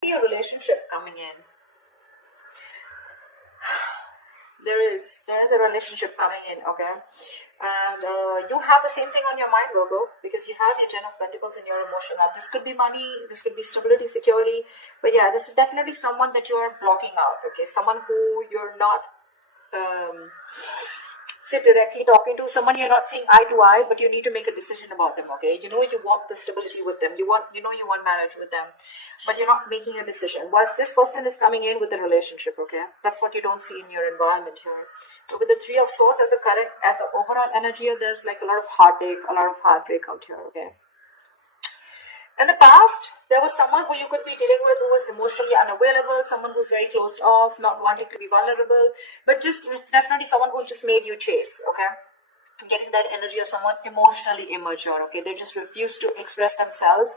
See a relationship coming in. There is a relationship coming in, okay? And you have the same thing on your mind, Virgo, because you have your Ten of Pentacles in your emotion. Now, this could be money, this could be stability, security, but yeah, this is definitely someone that you're blocking out, okay? Someone who you're not say directly talking to, someone you're not seeing eye to eye, but you need to make a decision about them, okay? You know you want the stability with them, you want marriage with them, but you're not making a decision. Whilst this person is coming in with a relationship, okay? That's what you don't see in your environment here. So with the Three of Swords as the overall energy, there's like a lot of heartache, a lot of heartbreak out here, okay? In the past, there was someone who you could be dealing with who was emotionally unavailable, someone who's very closed off, not wanting to be vulnerable, but just definitely someone who just made you chase, okay? Getting that energy of someone emotionally immature, okay? They just refuse to express themselves,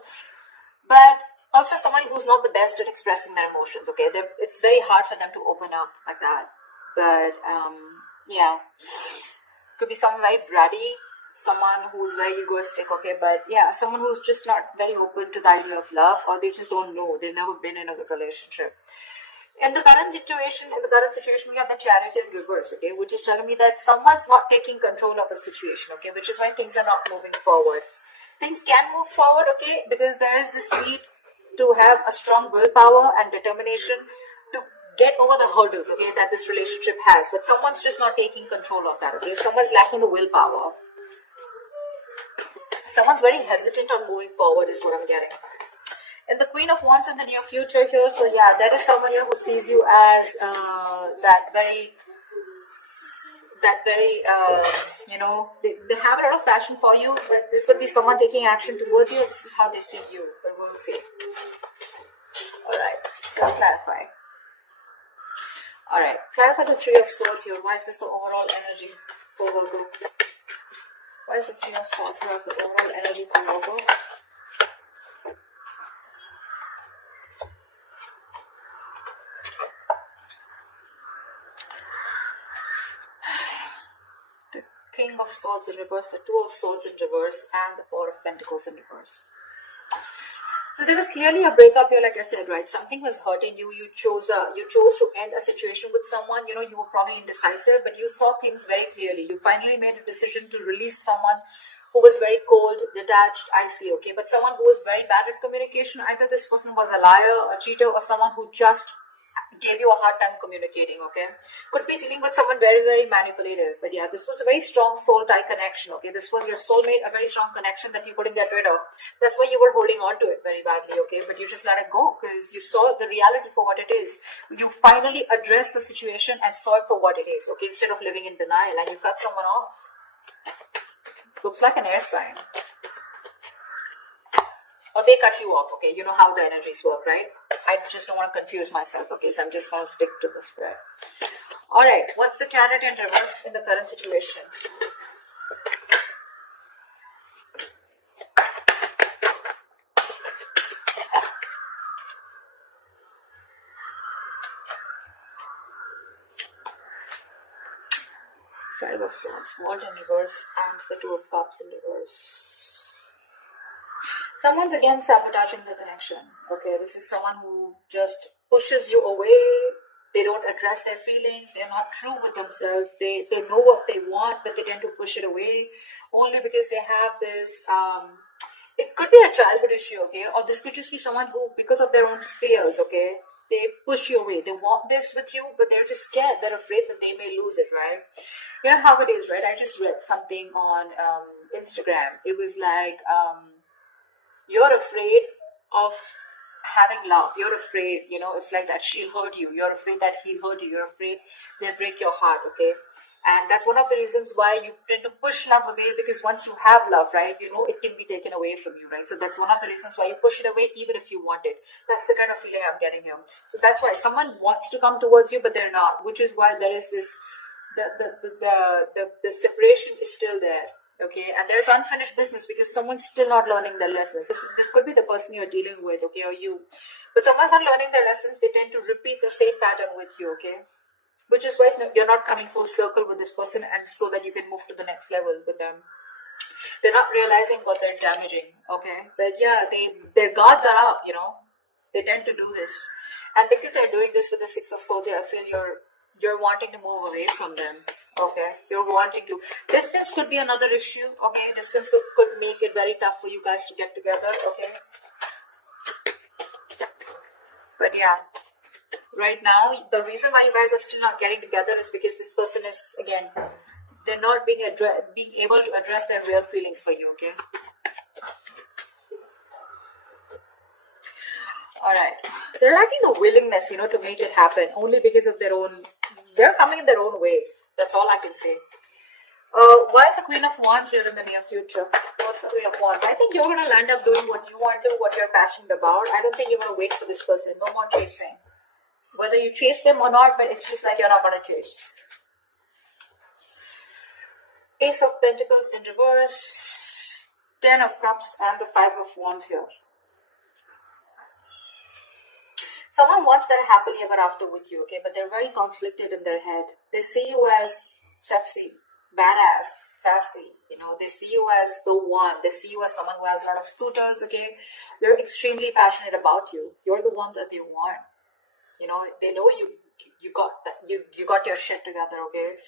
but also someone who's not the best at expressing their emotions, okay? It's very hard for them to open up like that, but yeah, could be someone very bratty, someone who's very egoistic, okay, but yeah, someone who's just not very open to the idea of love, or they just don't know, they've never been in a relationship. In the current situation, we have the Chariot in reverse, okay, which is telling me that someone's not taking control of the situation, okay, which is why things are not moving forward. Things can move forward, okay, because there is this need to have a strong willpower and determination to get over the hurdles, okay, that this relationship has, but someone's just not taking control of that, okay, someone's lacking the willpower. Someone's very hesitant on moving forward is what I'm getting. And the Queen of Wands in the near future here, so yeah, that is someone here who sees you as that very you know, they have a lot of passion for you, but this could be someone taking action towards you. This is how they see you, but we'll see. Alright, let's clarify. Alright, clarify the Three of Swords here. Why is this the overall energy for Virgo? Why is the Three of Swords here the overall energy for Virgo? The King of Swords in reverse, the Two of Swords in reverse, and the Four of Pentacles in reverse. So there was clearly a breakup here, like I said, right? Something was hurting you. You chose to end a situation with someone. You know, you were probably indecisive, but you saw things very clearly. You finally made a decision to release someone who was very cold, detached, icy, okay? But someone who was very bad at communication. Either this person was a liar, a cheater, or someone who just gave you a hard time communicating, okay? Could be dealing with someone very, very manipulative. But yeah, this was a very strong soul tie connection, okay? This was your soulmate, a very strong connection that you couldn't get rid of. That's why you were holding on to it very badly, okay? But you just let it go because you saw the reality for what it is. You finally addressed the situation and saw it for what it is, okay? Instead of living in denial, and you cut someone off. Looks like an air sign. Or they cut you off, okay? You know how the energies work, right? I just don't want to confuse myself, okay? So I'm just going to stick to the spread. Alright, what's the Chariot in reverse in the current situation? Five of Swords, World in reverse, and the Two of Cups in reverse. Someone's again sabotaging the connection, okay? This is someone who just pushes you away. They don't address their feelings. They're not true with themselves. They know what they want, but they tend to push it away only because they have this, it could be a childhood issue, okay? Or this could just be someone who, because of their own fears, okay, they push you away. They want this with you, but they're just scared. They're afraid that they may lose it, right? You know how it is, right? I just read something on Instagram. It was like, you're afraid of having love. You're afraid, you know, it's like that she'll hurt you. You're afraid that he'll hurt you. You're afraid they'll break your heart, okay? And that's one of the reasons why you tend to push love away, because once you have love, right, you know it can be taken away from you, right? So that's one of the reasons why you push it away even if you want it. That's the kind of feeling I'm getting here. So that's why someone wants to come towards you, but they're not, which is why there is this, the separation is still there. Okay, and there's unfinished business because someone's still not learning their lessons. This could be the person you're dealing with, okay, or you. But someone's not learning their lessons. They tend to repeat the same pattern with you, okay? Which is why you're not coming full circle with this person, and so that you can move to the next level with them. They're not realizing what they're damaging, okay? But yeah, their guards are up, you know? They tend to do this. And because they're doing this with the Six of Swords, I feel you're wanting to move away from them. Okay, you're wanting to. Distance could be another issue. Okay, distance could make it very tough for you guys to get together. Okay, but yeah, right now the reason why you guys are still not getting together is because this person is, again, they're not being able to address their real feelings for you. Okay. Alright. They're lacking the willingness, to make it happen, only because of their own, they're coming in their own way. That's all I can say. Why is the Queen of Wands here in the near future? What's the Queen of Wands? I think you're going to land up doing what you want to, what you're passionate about. I don't think you're going to wait for this person. No more chasing. Whether you chase them or not, but it's just like you're not going to chase. Ace of Pentacles in reverse. 10 of Cups and the 5 of Wands here. Someone wants their happily ever after with you, okay? But they're very conflicted in their head. They see you as sexy, badass, sassy. They see you as the one. They see you as someone who has a lot of suitors, okay? They're extremely passionate about you. You're the one that they want. They know you got that. You got your shit together, okay?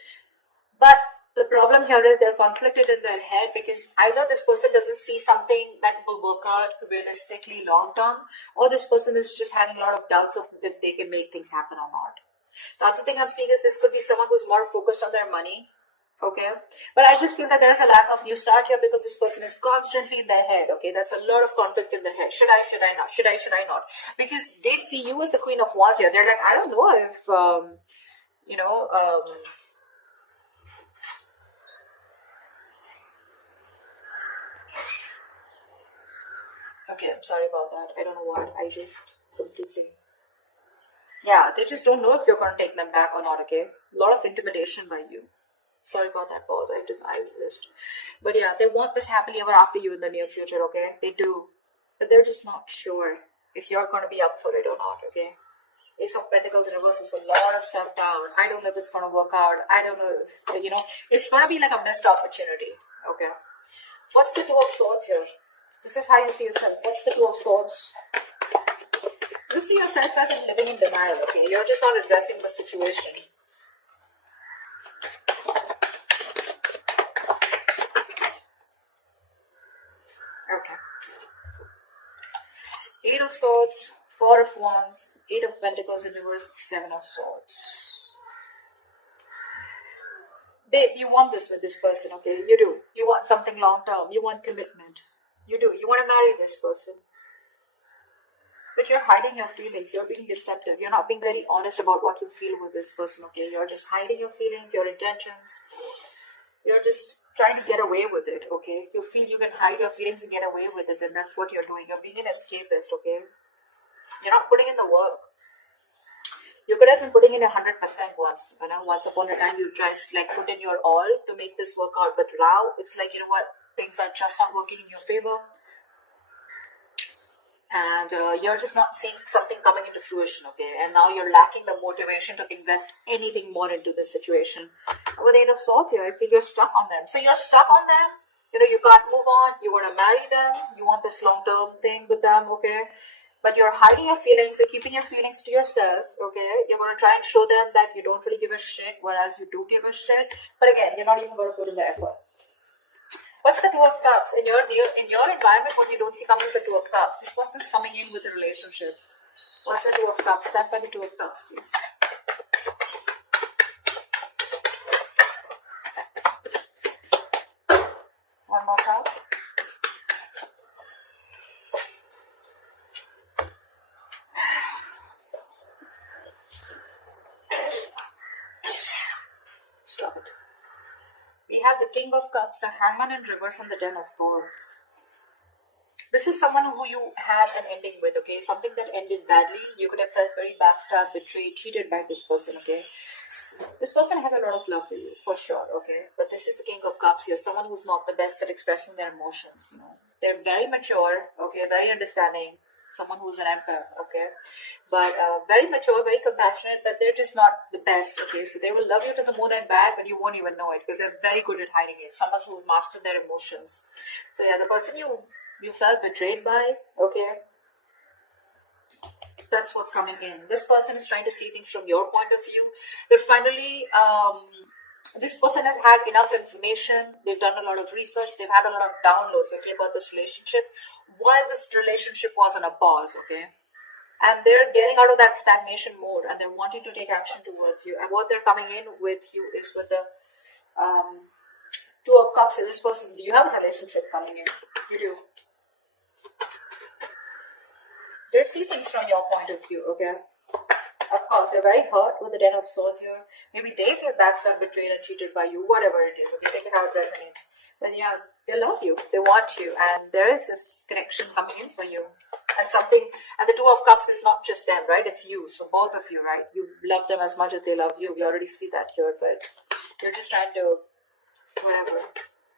But the problem here is they're conflicted in their head because either this person doesn't see something that will work out realistically long term, or this person is just having a lot of doubts of if they can make things happen or not. The other thing I'm seeing is this could be someone who's more focused on their money, okay? But I just feel that there's a lack of new start here because this person is constantly in their head, okay? That's a lot of conflict in their head. Should I not? Should I not? Because they see you as the Queen of Wands here. They're like, I don't know if, okay, I'm sorry about that. I don't know what. I just completely... Yeah, they just don't know if you're going to take them back or not, okay? A lot of intimidation by you. Sorry about that pause. I just... But yeah, they want this happily ever after you in the near future, okay? They do. But they're just not sure if you're going to be up for it or not, okay? Ace of Pentacles in reverse is a lot of self-doubt. I don't know if it's going to work out. I don't know if, it's going to be like a missed opportunity, okay? What's the Two of Swords here? This is how you see yourself. What's the Two of Swords? You see yourself as living in denial, okay? You're just not addressing the situation. Okay. 8 of Swords, 4 of Wands, 8 of Pentacles in reverse, 7 of Swords. Babe, you want this with this person, okay? You do. You want something long term. You want commitment. You do. You want to marry this person. But you're hiding your feelings. You're being deceptive. You're not being very honest about what you feel with this person, okay? You're just hiding your feelings, your intentions. You're just trying to get away with it, okay? You feel you can hide your feelings and get away with it, and that's what you're doing. You're being an escapist, okay? You're not putting in the work. You could have been putting in 100% once. Once upon a time, you just put in your all to make this work out. But now, it's like, what? Things are just not working in your favor. And you're just not seeing something coming into fruition, okay? And now you're lacking the motivation to invest anything more into this situation. With the 8 of Swords here, I feel you're stuck on them. So you're stuck on them. You can't move on. You want to marry them. You want this long-term thing with them, okay? But you're hiding your feelings. You're keeping your feelings to yourself, okay? You're going to try and show them that you don't really give a shit, whereas you do give a shit. But again, you're not even going to put in the effort. What's the Two of Cups? In your environment, what you don't see coming is the Two of Cups. This person's coming in with a relationship. What's the Two of Cups? Stand by the Two of Cups, please. One more card. Stop it. We have the King of Cups, the Hangman in reverse, and the 10 of Swords. This is someone who you had an ending with, okay? Something that ended badly. You could have felt very backstabbed, betrayed, cheated by this person, okay? This person has a lot of love for you, for sure, okay? But this is the King of Cups here. Someone who's not the best at expressing their emotions, They're very mature, okay? Very understanding. Someone who's an emperor, okay? But very mature, very compassionate, but they're just not the best, okay? So they will love you to the moon and back, but you won't even know it because they're very good at hiding it. Someone who mastered their emotions. So yeah, the person you felt betrayed by, okay? That's what's coming in. This person is trying to see things from your point of view. They're finally, this person has had enough information. They've done a lot of research. They've had a lot of downloads, okay, about this relationship while this relationship was on a pause, okay. And they're getting out of that stagnation mode and they're wanting to take action towards you. And what they're coming in with you is with the Two of Cups. This person, do you have a relationship coming in? You do. They see things from your point of view, okay? Of course, they're very hurt with the Ten of Swords here. Maybe they feel backstabbed, betrayed, and cheated by you, whatever it is. Okay, take it how it resonates. But yeah, they love you, they want you, and there is this connection coming in for you. And something, and the Two of Cups is not just them, right? It's you, so both of you, right? You love them as much as they love you. We already see that here, but you're just trying to, whatever,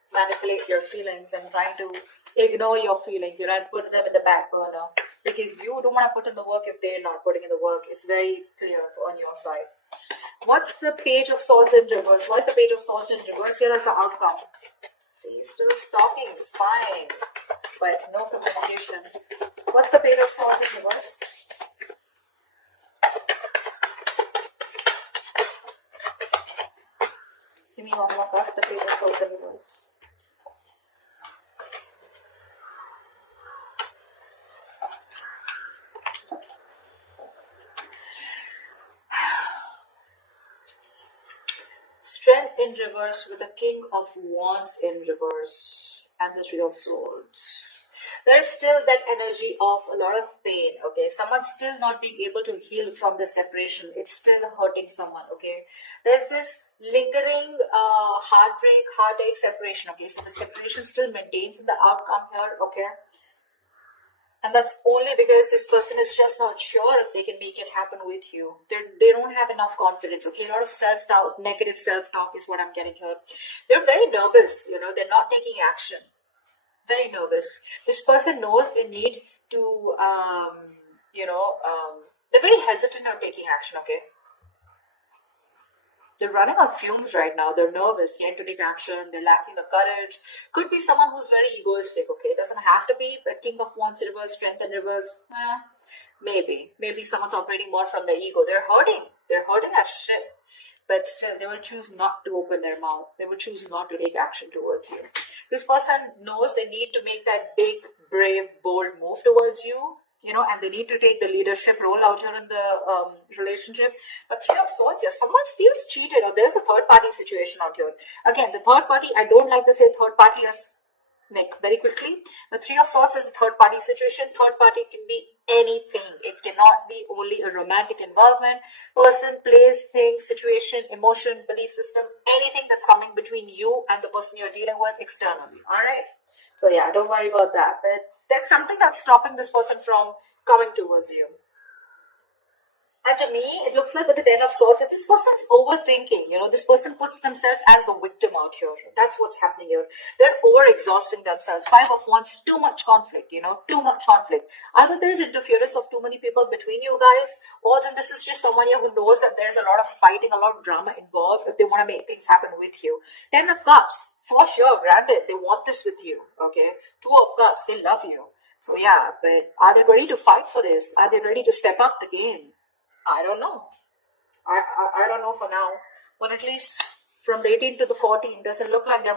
manipulate your feelings and trying to ignore your feelings. You're trying to put them in the back burner. Because you don't want to put in the work if they're not putting in the work. It's very clear on your side. What's the Page of Swords in reverse? What's the Page of Swords in reverse? Here is the outcome. See, still stalking, spying, but no communication. What's the Page of Swords in reverse? Give me one more card. The Page of Swords in reverse. Strength in reverse with the King of Wands in reverse and the Three of Swords. There's still that energy of a lot of pain, okay? Someone's still not being able to heal from the separation. It's still hurting someone, okay? There's this lingering heartbreak, heartache, separation, okay? So the separation still maintains in the outcome here, okay? And that's only because this person is just not sure if they can make it happen with you. They don't have enough confidence, okay? A lot of self-doubt, negative self-talk is what I'm getting here. They're very nervous, you know, they're not taking action. Very nervous. This person knows they need to, they're very hesitant on taking action, okay? They're running on fumes right now. They're nervous, yet to take action. They're lacking the courage. Could be someone who's very egoistic, okay? It doesn't have to be, but King of Wands in reverse, Strength in reverse, maybe. Maybe someone's operating more from the ego. They're hurting. They're hurting as shit. But still, they will choose not to open their mouth. They will choose not to take action towards you. This person knows they need to make that big, brave, bold move towards you. You know, and they need to take the leadership role out here in the relationship. But Three of Swords here, someone feels cheated or there's a third party situation out here. Again, the third party, I don't like to say third party as like very quickly. The Three of Swords is a third party situation. Third party can be anything. It cannot be only a romantic involvement. Person, place, thing, situation, emotion, belief system, anything that's coming between you and the person you're dealing with externally. Alright? So yeah, don't worry about that. But there's something that's stopping this person from coming towards you. And to me, it looks like with the Ten of Swords, that this person's overthinking. You know, this person puts themselves as the victim out here. That's what's happening here. They're over-exhausting themselves. Five of Wands, too much conflict, you know, too much conflict. Either there's interference of too many people between you guys, or then this is just someone here who knows that there's a lot of fighting, a lot of drama involved if they want to make things happen with you. Ten of Cups, for sure, granted, they want this with you, okay? Two of Cups, they love you. So yeah, but are they ready to fight for this? Are they ready to step up the game? I don't know. I don't know for now. But at least from the 18 to the 14, doesn't look like they're